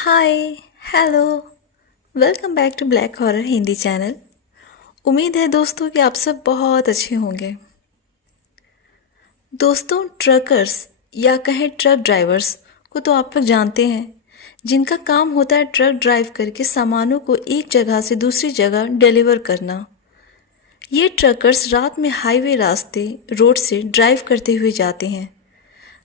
Hi, hello, welcome back to black horror Hindi channel. उम्मीद है दोस्तों कि आप सब बहुत अच्छे होंगे। दोस्तों, ट्रकर्स या कहें ट्रक ड्राइवर्स को तो आप लोग जानते हैं, जिनका काम होता है ट्रक ड्राइव करके सामानों को एक जगह से दूसरी जगह डिलीवर करना। ये ट्रकर्स रात में हाईवे रास्ते रोड से ड्राइव करते हुए जाते हैं।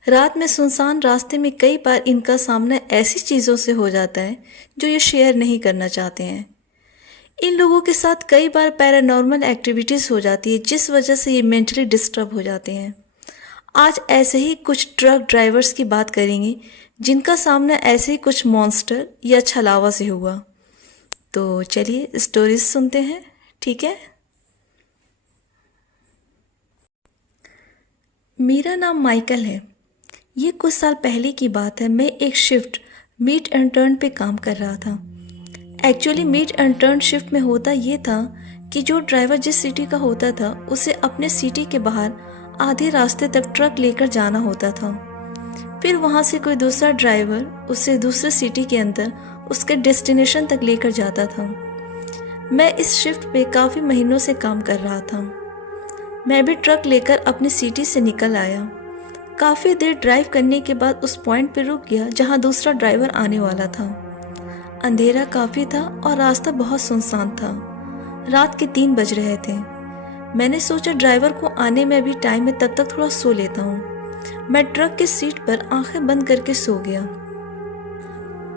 रात में सुनसान रास्ते में कई बार इनका सामना ऐसी चीज़ों से हो जाता है जो ये शेयर नहीं करना चाहते हैं। इन लोगों के साथ कई बार पैरानॉर्मल एक्टिविटीज़ हो जाती है, जिस वजह से ये मेंटली डिस्टर्ब हो जाते हैं। आज ऐसे ही कुछ ट्रक ड्राइवर्स की बात करेंगे जिनका सामना ऐसे ही कुछ मॉन्स्टर या छलावा से हुआ। तो चलिए स्टोरीज सुनते हैं, ठीक है। मेरा नाम माइकल है। ये कुछ साल पहले की बात है। मैं एक शिफ्ट मीट एंड टर्न पे काम कर रहा था। Actually meet and turn shift में होता ये था कि जो ड्राइवर जिस सिटी का होता था उसे अपने सिटी के बाहर आधे रास्ते तक ट्रक लेकर जाना होता था। फिर वहाँ से कोई दूसरा ड्राइवर उसे दूसरे सिटी के अंदर उसके डेस्टिनेशन तक लेकर जाता था। मैं इस शिफ्ट पे काफ़ी महीनों से काम कर रहा था। मैं भी ट्रक लेकर अपनी सिटी से निकल आया। काफ़ी देर ड्राइव करने के बाद उस पॉइंट पर रुक गया जहाँ दूसरा ड्राइवर आने वाला था। अंधेरा काफ़ी था और रास्ता बहुत सुनसान था। रात के 3 बज रहे थे। मैंने सोचा ड्राइवर को आने में भी टाइम है, तब तक थोड़ा सो लेता हूँ। मैं ट्रक के सीट पर आंखें बंद करके सो गया।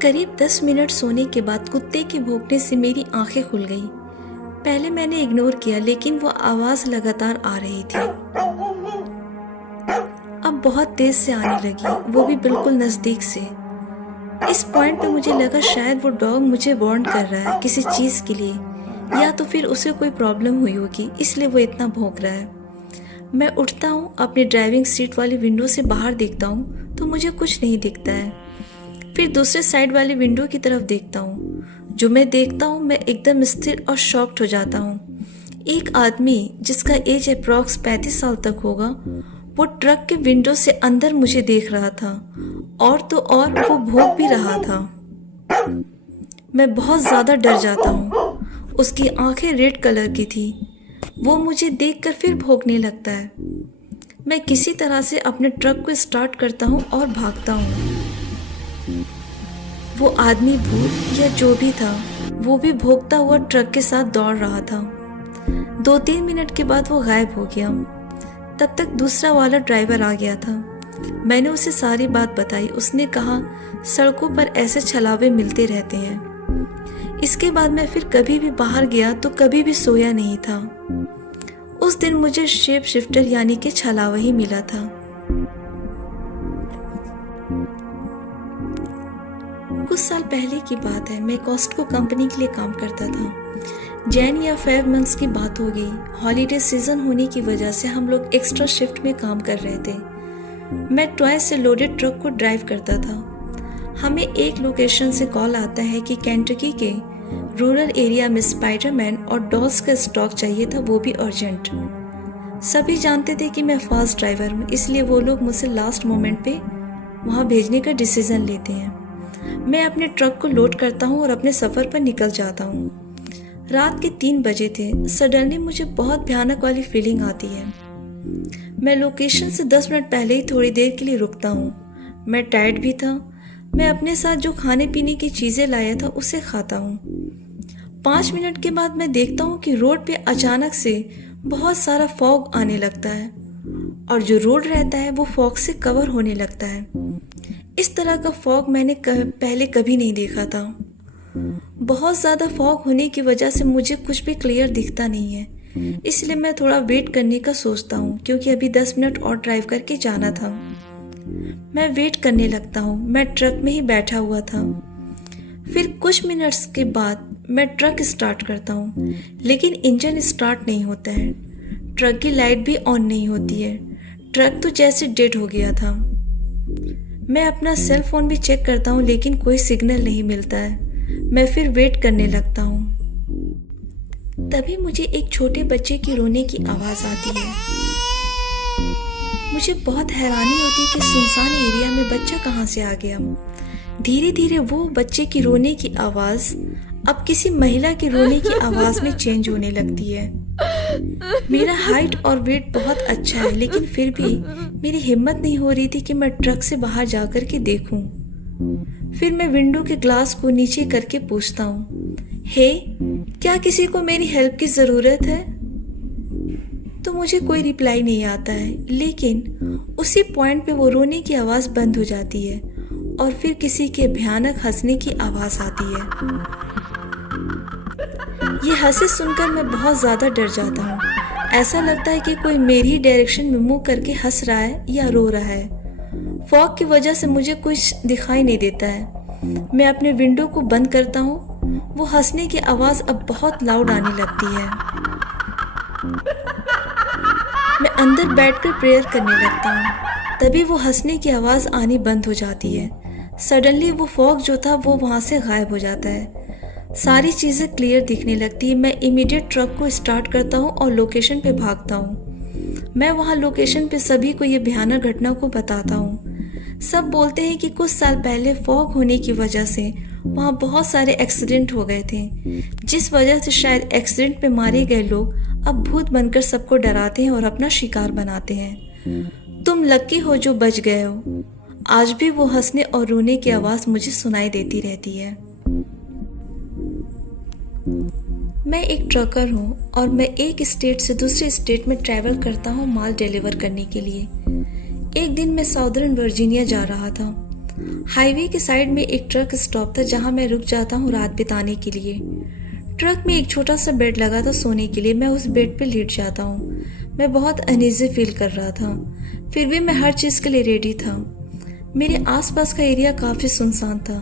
करीब 10 मिनट सोने के बाद कुत्ते के भौंकने से मेरी आंखें खुल गई। पहले मैंने इग्नोर किया, लेकिन वो आवाज़ लगातार आ रही थी। अब बहुत तेज से आने लगी, वो भी बिल्कुल नज़दीक से। इस पॉइंट पे मुझे लगा शायद वो डॉग मुझे वार्न कर रहा है किसी चीज़ के लिए, या तो फिर उसे कोई प्रॉब्लम हुई होगी इसलिए वो इतना भौंक रहा है। मैं उठता हूँ, अपनी ड्राइविंग सीट वाली विंडो से बाहर देखता हूँ तो मुझे कुछ नहीं दिखता है। फिर दूसरे साइड वाली विंडो की तरफ देखता हूँ। जो मैं देखता हूँ, मैं एकदम स्थिर और शॉक्ड हो जाता हूँ। एक आदमी जिसका एज अप्रॉक्स 35 साल तक होगा, वो ट्रक के विंडो से अंदर मुझे देख रहा था, और तो और वो भौंक भी रहा था। मैं बहुत ज़्यादा डर जाता हूँ। उसकी आंखें रेड कलर की थी। वो मुझे देखकर फिर भौंकने लगता है। मैं किसी तरह से अपने ट्रक को स्टार्ट करता हूँ और भागता हूँ। वो आदमी भूत या जो भी था, वो भी भौंकता हुआ ट्रक के साथ दौड़ रहा था। 2-3 मिनट के बाद वो गायब हो गया। तब तक दूसरा वाला ड्राइवर आ गया था। मैंने उसे सारी बात बताई। उसने कहा सड़कों पर ऐसे छलावे मिलते रहते हैं। इसके बाद मैं फिर कभी भी बाहर गया तो कभी भी सोया नहीं था। उस दिन मुझे शेप शिफ्टर यानी कि छलावा ही मिला था। कुछ साल पहले की बात है। मैं कॉस्टको कंपनी के लिए काम करता था। जैन या फेब मंथ्स की बात होगी। हॉलीडे सीजन होने की वजह से हम लोग एक्स्ट्रा शिफ्ट में काम कर रहे थे। मैं टॉय से लोडेड ट्रक को ड्राइव करता था। हमें एक लोकेशन से कॉल आता है कि केंटकी के रूरल एरिया में स्पाइडरमैन और डॉल्स का स्टॉक चाहिए था, वो भी अर्जेंट। सभी जानते थे कि मैं फास्ट ड्राइवर हूँ, इसलिए वो लोग मुझसे लास्ट मोमेंट पे वहाँ भेजने का डिसीजन लेते हैं। मैं अपने ट्रक को लोड करता हूँ और अपने सफ़र पर निकल जाता हूँ। रात के 3 बजे थे। सडनली मुझे बहुत भयानक वाली फीलिंग आती है। मैं लोकेशन से 10 मिनट पहले ही थोड़ी देर के लिए रुकता हूँ। मैं टायर्ड भी था। मैं अपने साथ जो खाने पीने की चीज़ें लाया था उसे खाता हूँ। 5 मिनट के बाद मैं देखता हूँ कि रोड पे अचानक से बहुत सारा फॉग आने लगता है, और जो रोड रहता है वो फॉग से कवर होने लगता है। इस तरह का फॉग मैंने पहले कभी नहीं देखा था। बहुत ज़्यादा फॉग होने की वजह से मुझे कुछ भी क्लियर दिखता नहीं है, इसलिए मैं थोड़ा वेट करने का सोचता हूँ, क्योंकि अभी 10 मिनट और ड्राइव करके जाना था। मैं वेट करने लगता हूँ। मैं ट्रक में ही बैठा हुआ था। फिर कुछ मिनट्स के बाद मैं ट्रक स्टार्ट करता हूँ, लेकिन इंजन स्टार्ट नहीं होता है। ट्रक की लाइट भी ऑन नहीं होती है। ट्रक तो जैसे डेड हो गया था। मैं अपना सेल फोन भी चेक करता हूँ, लेकिन कोई सिग्नल नहीं मिलता है। मैं फिर वेट करने लगता हूँ। तभी मुझे एक छोटे बच्चे की रोने की आवाज़ आती है। मुझे बहुत हैरानी होती है कि सुनसान एरिया में बच्चा कहाँ से आ गया। धीरे धीरे वो बच्चे की रोने की आवाज़ अब किसी महिला के रोने की आवाज़ में चेंज होने लगती है। मेरा हाइट और वेट बहुत अच्छा है, लेकिन फिर भी मेरी हिम्मत नहीं हो रही थी कि मैं ट्रक से बाहर जाकर के देखूं। फिर मैं विंडो के ग्लास को नीचे करके पूछता हूँ, हे, क्या किसी को मेरी हेल्प की ज़रूरत है? तो मुझे कोई रिप्लाई नहीं आता है, लेकिन उसी पॉइंट पे वो रोने की आवाज़ बंद हो जाती है और फिर किसी के भयानक हंसने की आवाज़ आती है। ये हंसी सुनकर मैं बहुत ज़्यादा डर जाता हूँ। ऐसा लगता है कि कोई मेरी ही डायरेक्शन में मुंह करके हंस रहा है या रो रहा है। फॉग की वजह से मुझे कुछ दिखाई नहीं देता है। मैं अपने विंडो को बंद करता हूँ। वो हंसने की आवाज़ अब बहुत लाउड आने लगती है। मैं अंदर बैठकर प्रेयर करने लगता हूँ। तभी वो हंसने की आवाज़ आनी बंद हो जाती है। सडनली वो फॉग जो था वो वहाँ से गायब हो जाता है। सारी चीज़ें क्लियर दिखने लगती है। मैं इमीडिएट ट्रक को स्टार्ट करता हूँ और लोकेशन पे भागता हूँ। मैं वहाँ लोकेशन पे सभी को ये भयानक घटना को बताता हूँ। सब बोलते हैं कि कुछ साल पहले फॉग होने की वजह से वहाँ बहुत सारे एक्सीडेंट हो गए थे, जिस वजह से शायद एक्सीडेंट में मारे गए लोग अब भूत बनकर सबको डराते हैं और अपना शिकार बनाते हैं। तुम लकी हो जो बच गए हो। आज भी वो हंसने और रोने की आवाज़ मुझे सुनाई देती रहती है। मैं एक ट्रकर हूँ और मैं एक स्टेट से दूसरे स्टेट में ट्रैवल करता हूँ माल डिलीवर करने के लिए। एक दिन मैं साउदर्न वर्जीनिया जा रहा था। हाईवे के साइड में एक ट्रक स्टॉप था जहाँ मैं रुक जाता हूँ रात बिताने के लिए। ट्रक में एक छोटा सा बेड लगा था सोने के लिए। मैं उस बेड पे लेट जाता हूँ। मैं बहुत अनईजी फील कर रहा था, फिर भी मैं हर चीज़ के लिए रेडी था। मेरे आसपास का एरिया काफ़ी सुनसान था।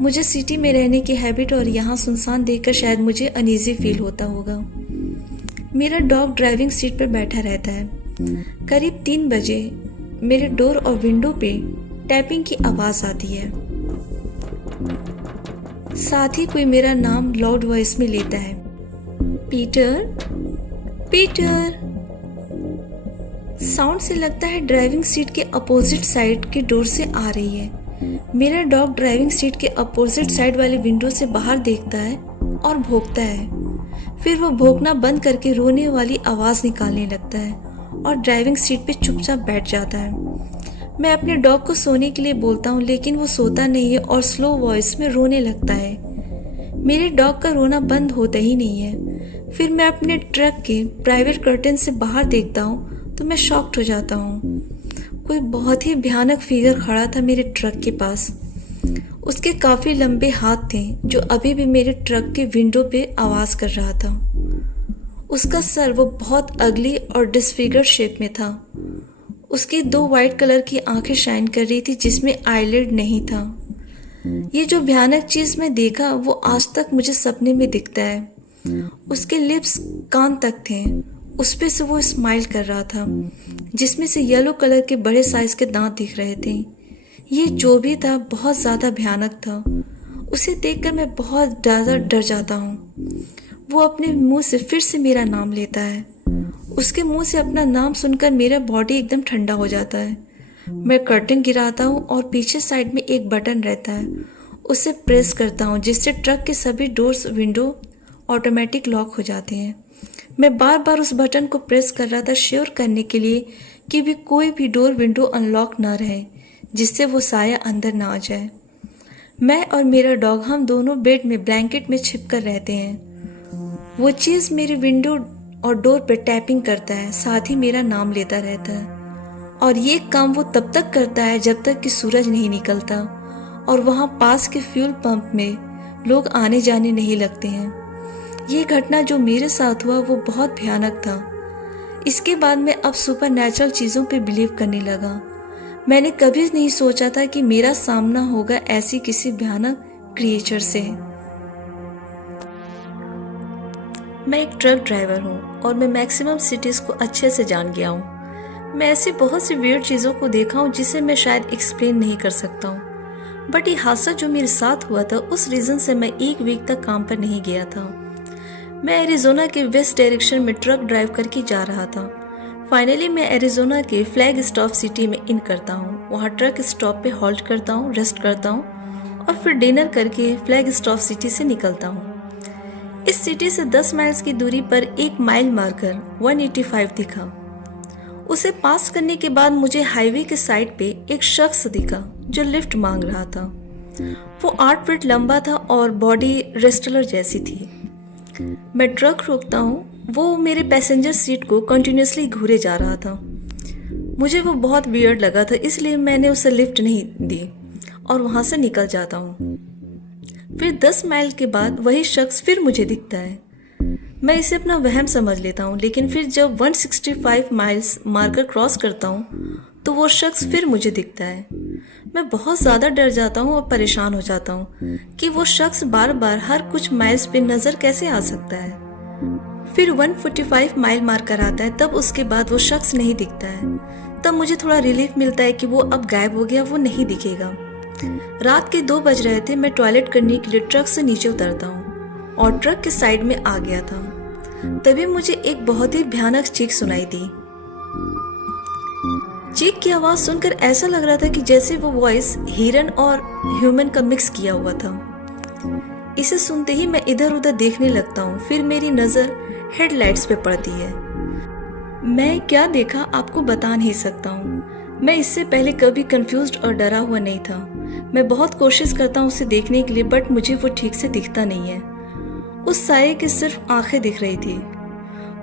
मुझे सिटी में रहने की हैबिट और यहाँ सुनसान देखकर शायद मुझे अनईजी फील होता होगा। मेरा डॉग ड्राइविंग सीट पर बैठा रहता है। करीब 3 बजे मेरे डोर और विंडो पे टैपिंग की आवाज़ आती है। साथ ही कोई मेरा नाम लाउड वॉइस में लेता है, पीटर, पीटर। साउंड से लगता है ड्राइविंग सीट के अपोजिट साइड के डोर से आ रही है। मेरा डॉग ड्राइविंग सीट के अपोजिट साइड वाले विंडो से बाहर देखता है और भौंकता है। फिर वो भौंकना बंद करके रोने वाली आवाज़ निकालने लगता है और ड्राइविंग सीट पे चुपचाप बैठ जाता है। मैं अपने डॉग को सोने के लिए बोलता हूँ, लेकिन वो सोता नहीं है और स्लो वॉइस में रोने लगता है। मेरे डॉग का रोना बंद होता ही नहीं है। फिर मैं अपने ट्रक के प्राइवेट कर्टन से बाहर देखता हूँ तो मैं शॉक्ड हो जाता हूँ। कोई बहुत ही भयानक फिगर खड़ा था मेरे ट्रक के पास। उसके काफ़ी लंबे हाथ थे जो अभी भी मेरे ट्रक के विंडो पे आवाज़ कर रहा था। उसका सर वो बहुत अगली और डिसफिगर्ड शेप में था। उसकी 2 वाइट कलर की आंखें शाइन कर रही थी जिसमें आईलिड नहीं था। ये जो भयानक चीज़ मैं देखा वो आज तक मुझे सपने में दिखता है। उसके लिप्स कान तक थे। उस पे से वो स्माइल कर रहा था जिसमें से येलो कलर के बड़े साइज के दांत दिख रहे थे। ये जो भी था बहुत ज़्यादा भयानक था। उसे देखकर मैं बहुत ज़्यादा डर जाता हूँ। वो अपने मुंह से फिर से मेरा नाम लेता है। उसके मुंह से अपना नाम सुनकर मेरा बॉडी एकदम ठंडा हो जाता है। मैं कर्टन गिराता हूँ और पीछे साइड में एक बटन रहता है, उसे प्रेस करता हूँ जिससे ट्रक के सभी डोर्स विंडो ऑटोमेटिक लॉक हो जाते हैं। मैं बार बार उस बटन को प्रेस कर रहा था श्योर करने के लिए कि भी कोई भी डोर विंडो अनलॉक ना रहे जिससे वो साया अंदर ना आ जाए। मैं और मेरा डॉग हम दोनों बेड में ब्लैंकेट में छिपकर रहते हैं। वो चीज़ मेरे विंडो और डोर पर टैपिंग करता है, साथ ही मेरा नाम लेता रहता है। और ये काम वो तब तक करता है जब तक कि सूरज नहीं निकलता और वहाँ पास के फ्यूल पंप में लोग आने जाने नहीं लगते हैं। ये घटना जो मेरे साथ हुआ वो बहुत भयानक था। इसके बाद मैं अब सुपर नेचुरल चीज़ों पे बिलीव करने लगा। मैंने कभी नहीं सोचा था कि मेरा सामना होगा ऐसी किसी भयानक क्रिएचर से। मैं एक ट्रक ड्राइवर हूँ और मैं मैक्सिमम सिटीज़ को अच्छे से जान गया हूँ। मैं ऐसी बहुत सी वियर्ड चीज़ों को देखा हूँ जिसे मैं शायद एक्सप्लेन नहीं कर सकता हूँ। बट ये हादसा जो मेरे साथ हुआ था उस रीज़न से मैं 1 वीक तक काम पर नहीं गया था। मैं एरिज़ोना के वेस्ट डायरेक्शन में ट्रक ड्राइव करके जा रहा था। फाइनली मैं एरिज़ोना के फ्लैग स्टॉप सिटी में इन करता हूँ। वहाँ ट्रक स्टॉप पे हॉल्ट करता हूँ, रेस्ट करता हूँ और फिर डिनर करके फ्लैगस्टॉफ सिटी से निकलता हूँ। इस सिटी से 10 माइल्स की दूरी पर एक माइल मार्कर 185 दिखा। उसे पास करने के बाद मुझे हाईवे के साइड पे एक शख्स दिखा जो लिफ्ट मांग रहा था। वो 8 फीट लंबा था और बॉडी रेस्टलर जैसी थी। मैं ट्रक रोकता हूँ। वो मेरे पैसेंजर सीट को कंटिन्यूसली घूरे जा रहा था। मुझे वो बहुत वियर्ड लगा था, इसलिए मैंने उसे लिफ्ट नहीं दी और वहाँ से निकल जाता हूँ। फिर 10 माइल के बाद वही शख्स फिर मुझे दिखता है। मैं इसे अपना वहम समझ लेता हूँ, लेकिन फिर जब 165 माइल्स मार्कर क्रॉस करता हूँ तो वो शख्स फिर मुझे दिखता है। मैं बहुत ज़्यादा डर जाता हूँ और परेशान हो जाता हूँ कि वो शख्स बार बार हर कुछ माइल्स पे नज़र कैसे आ सकता है। फिर 145 माइल मार्कर आता है, तब उसके बाद वो शख्स नहीं दिखता है। तब मुझे थोड़ा रिलीफ मिलता है कि वो अब गायब हो गया, वो नहीं दिखेगा। रात के 2 बज रहे थे। मैं टॉयलेट करने के लिए ट्रक से नीचे उतरता हूँ और ट्रक के साइड में आ गया था। तभी मुझे एक बहुत ही भयानक चीख सुनाई दी। चीख की आवाज सुनकर ऐसा लग रहा था कि जैसे वो वॉइस हिरन और ह्यूमन का मिक्स किया हुआ था। इसे सुनते ही मैं इधर उधर देखने लगता हूँ। फिर मेरी नजर हेडलाइट्स पे पड़ती है। मैं क्या देखा आपको बता नहीं सकता हूँ। मैं इससे पहले कभी कंफ्यूज्ड और डरा हुआ नहीं था। मैं बहुत कोशिश करता हूँ उसे देखने के लिए, बट मुझे वो ठीक से दिखता नहीं है। उस साये की सिर्फ आंखें दिख रही थी।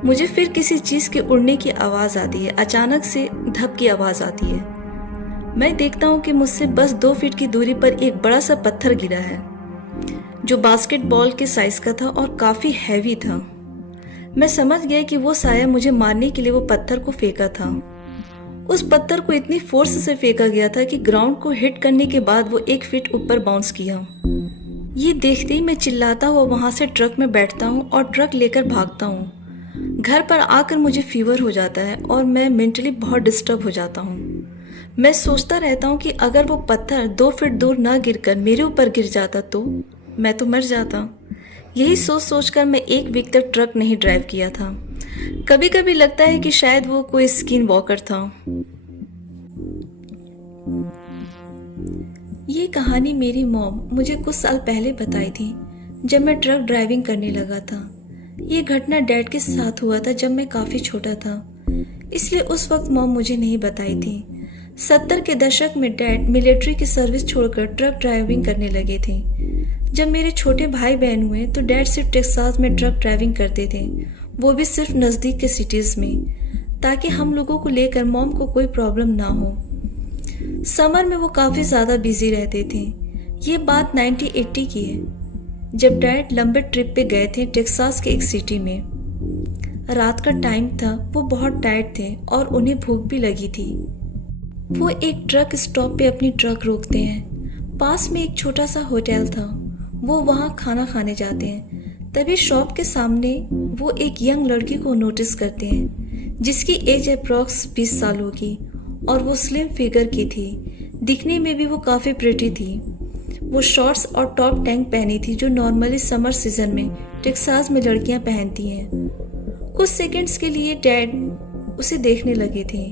मुझे फिर किसी चीज के उड़ने की आवाज आती है। अचानक से धप की आवाज आती है। मैं देखता हूँ कि मुझसे बस 2 फीट की दूरी पर एक बड़ा सा पत्थर गिरा है जो बास्केटबॉल के साइज का था और काफी हैवी था। मैं समझ गया कि वो साया मुझे मारने के लिए वो पत्थर को फेंका था। उस पत्थर को इतनी फोर्स से फेंका गया था कि ग्राउंड को हिट करने के बाद वो 1 फीट ऊपर बाउंस किया। ये देखते ही मैं चिल्लाता हुआ वहां से ट्रक में बैठता हूँ और ट्रक लेकर भागता हूँ। घर पर आकर मुझे फीवर हो जाता है और मैं मेंटली बहुत डिस्टर्ब हो जाता हूँ। मैं सोचता रहता हूँ कि अगर वो पत्थर 2 फीट दूर ना गिरकर मेरे ऊपर गिर जाता तो मैं तो मर जाता। यही सोच सोचकर मैं 1 वीक तक ट्रक नहीं ड्राइव किया था। कभी कभी लगता है कि शायद वो कोई स्किन वॉकर था। ये कहानी मेरी मॉम मुझे कुछ साल पहले बताई थी, जब मैं ट्रक ड्राइविंग करने लगा था। ये घटना डैड के साथ हुआ था जब मैं काफ़ी छोटा था, इसलिए उस वक्त मॉम मुझे नहीं बताई थी। 70 के दशक में डैड मिलिट्री की सर्विस छोड़कर ट्रक ड्राइविंग करने लगे थे। जब मेरे छोटे भाई बहन हुए तो डैड सिर्फ टेक्सास में ट्रक ड्राइविंग करते थे, वो भी सिर्फ नज़दीक के सिटीज़ में, ताकि हम लोगों को लेकर मॉम को कोई प्रॉब्लम ना हो। समर में वो काफ़ी ज़्यादा बिजी रहते थे। ये बात 1980 की है, जब डैड लंबे ट्रिप पे गए थे टेक्सास के एक सिटी में। रात का टाइम था, वो बहुत टायर्ड थे और उन्हें भूख भी लगी थी। वो एक ट्रक स्टॉप पे अपनी ट्रक रोकते हैं। पास में एक छोटा सा होटल था, वो वहाँ खाना खाने जाते हैं। तभी शॉप के सामने वो एक यंग लड़की को नोटिस करते हैं, जिसकी एज अप्रॉक्स 20 साल होगी और वो स्लिम फिगर की थी। दिखने में भी वो काफ़ी प्रिटी थी। वो शॉर्ट्स और टॉप टैंक पहनी थी, जो नॉर्मली समर सीजन में टेक्सास में लड़कियां पहनती हैं। कुछ सेकंड्स के लिए डैड उसे देखने लगे थे।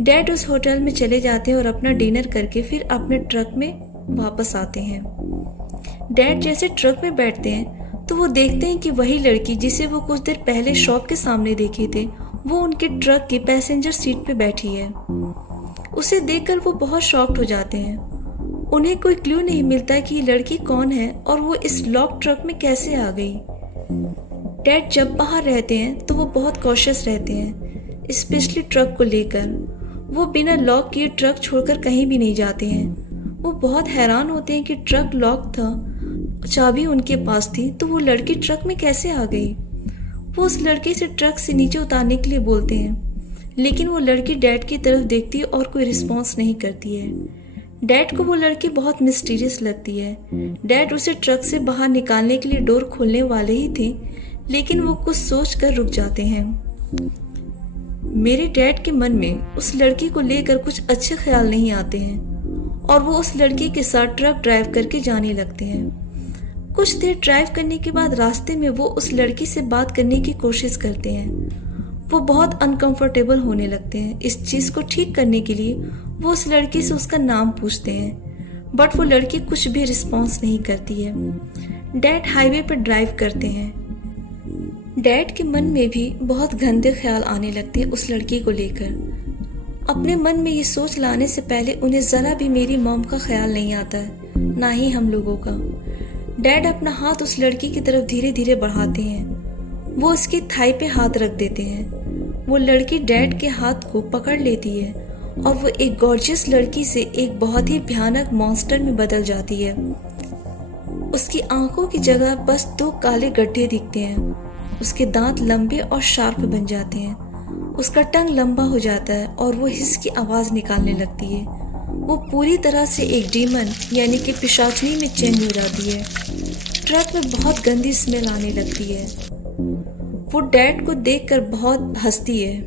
डैड उस होटल में चले जाते हैं और अपना डिनर करके फिर अपने ट्रक में वापस आते हैं। डैड जैसे ट्रक में बैठते हैं तो वो देखते हैं कि वही लड़की जिसे वो कुछ देर पहले शॉप के सामने देखे थे, वो उनके ट्रक की पैसेंजर सीट पे बैठी है। उसे देखकर वो बहुत शॉक्ड हो जाते हैं। उन्हें कोई क्लू नहीं मिलता कि ये लड़की कौन है और वो इस लॉक ट्रक में कैसे आ गई। डैड जब बाहर रहते हैं तो वो बहुत कॉशियस रहते हैं, स्पेशली ट्रक को लेकर। वो बिना लॉक किए ट्रक छोड़कर कहीं भी नहीं जाते हैं। वो बहुत हैरान होते हैं कि ट्रक लॉक था, चाबी उनके पास थी, तो वो लड़की ट्रक में कैसे आ गई। वो उस लड़की से ट्रक से नीचे उतारने के लिए बोलते हैं, लेकिन वो लड़की डैड की तरफ देखती है और कोई रिस्पॉन्स नहीं करती है। डैड को वो लड़की बहुत मिस्टीरियस लगती है। डैड उसे ट्रक से बाहर निकालने के लिए डोर खोलने वाले ही थे, लेकिन वो कुछ सोच कर रुक जाते हैं। मेरे डैड के मन में उस लड़की को लेकर कुछ अच्छे ख्याल नहीं आते हैं और वो उस लड़की के साथ ट्रक ड्राइव करके जाने लगते हैं। कुछ देर ड्राइव करने के बाद रास्ते में वो उस लड़की से बात करने की कोशिश करते हैं। वो बहुत अनकंफर्टेबल होने लगते हैं। इस चीज़ को ठीक करने के लिए वो उस लड़की से उसका नाम पूछते हैं, बट वो लड़की कुछ भी रिस्पॉन्स नहीं करती है। डैड हाईवे पर ड्राइव करते हैं। डैड के मन में भी बहुत गंदे ख्याल आने लगते हैं उस लड़की को लेकर। अपने मन में ये सोच लाने से पहले उन्हें ज़रा भी मेरी मॉम का ख्याल नहीं आता है, ना ही हम लोगों का। डैड अपना हाथ उस लड़की की तरफ धीरे धीरे बढ़ाते हैं। वो उसकी थाई पे हाथ रख देते हैं। वो लड़की डैड के हाथ को पकड़ लेती है और वो एक गॉर्जियस लड़की से एक बहुत ही भयानक मॉन्स्टर में बदल जाती है। उसकी आंखों की जगह बस 2 काले गड्ढे दिखते हैं। उसके दांत लंबे और शार्प बन जाते हैं। उसका टंग लंबा हो जाता है और वो हिस की आवाज़ निकालने लगती है। वो पूरी तरह से एक डीमन यानी कि पिशाचनी में चेंज हो जाती है। ट्रक में बहुत गंदी स्मेल आने लगती है। वो डैड को देखकर बहुत हंसती है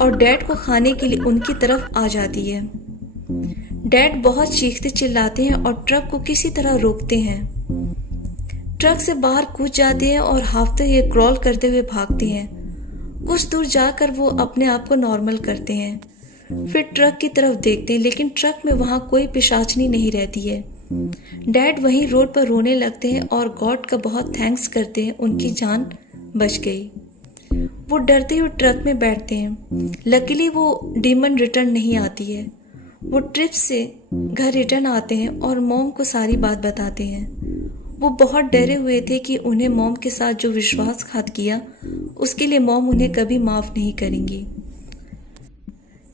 और डैड को खाने के लिए उनकी तरफ आ जाती है। डैड बहुत चीखते चिल्लाते हैं और ट्रक को किसी तरह रोकते हैं। ट्रक से बाहर कूद जाते हैं और हाफते हुए क्रॉल करते हुए भागते हैं। कुछ दूर जाकर वो अपने आप को नॉर्मल करते हैं। फिर ट्रक की तरफ देखते हैं, लेकिन ट्रक में वहाँ कोई पिशाचनी नहीं रहती है। डैड वहीं रोड पर रोने लगते हैं और गॉड का बहुत थैंक्स करते हैं, उनकी जान बच गई। वो डरते हुए ट्रक में बैठते हैं। लकीली वो डीमन रिटर्न नहीं आती है। वो ट्रिप से घर रिटर्न आते हैं और मॉम को सारी बात बताते हैं। वो बहुत डरे हुए थे कि उन्हें मॉम के साथ जो विश्वासघात किया उसके लिए मॉम उन्हें कभी माफ़ नहीं करेंगी।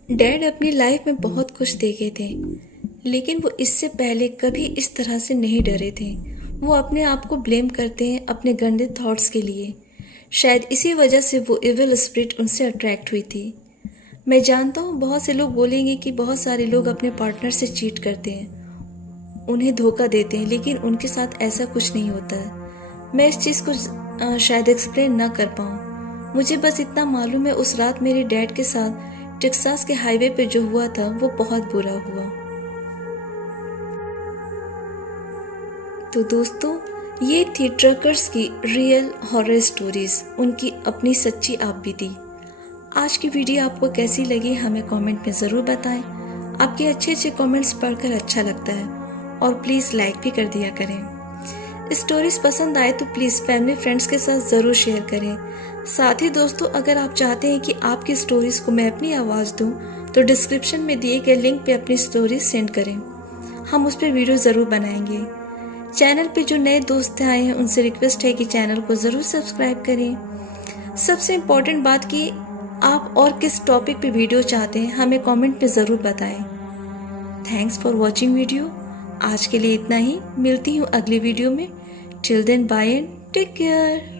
डैड अपनी लाइफ में बहुत कुछ देखे थे, लेकिन वो इससे पहले कभी इस तरह से नहीं डरे थे। वो अपने आप को ब्लेम करते हैं अपने गंदे थॉट्स के लिए। शायद इसी वजह से वो इविल स्पिरिट उनसे अट्रैक्ट हुई थी। मैं जानता हूँ बहुत से लोग बोलेंगे कि बहुत सारे लोग अपने पार्टनर से चीट करते हैं, उन्हें धोखा देते हैं, लेकिन उनके साथ ऐसा कुछ नहीं होता है। मैं इस चीज़ को शायद एक्सप्लेन ना कर पाऊँ। मुझे बस इतना मालूम है उस रात मेरे डैड के साथ टेक्सास के हाईवे पे जो हुआ था वो बहुत बुरा हुआ। तो दोस्तों, ये थी ट्रकर्स की रियल हॉरर स्टोरीज, उनकी अपनी सच्ची आप बीती। आज की वीडियो आपको कैसी लगी हमें कमेंट में ज़रूर बताएं। आपके अच्छे अच्छे कमेंट्स पढ़कर अच्छा लगता है और प्लीज़ लाइक भी कर दिया करें। स्टोरीज पसंद आए तो प्लीज़ फैमिली फ्रेंड्स के साथ ज़रूर शेयर करें। साथ ही दोस्तों, अगर आप चाहते हैं कि आपकी स्टोरीज को मैं अपनी आवाज़ दूं तो डिस्क्रिप्शन में दिए गए लिंक पे अपनी स्टोरीज सेंड करें, हम उस पर वीडियो ज़रूर बनाएंगे। चैनल पे जो नए दोस्त आए हैं उनसे रिक्वेस्ट है कि चैनल को ज़रूर सब्सक्राइब करें। सबसे इम्पोर्टेंट बात कि आप और किस टॉपिक पे वीडियो चाहते हैं हमें कमेंट पे ज़रूर बताएं। Thanks for watching video. आज के लिए इतना ही, मिलती हूँ अगली वीडियो में। Till then bye and take care.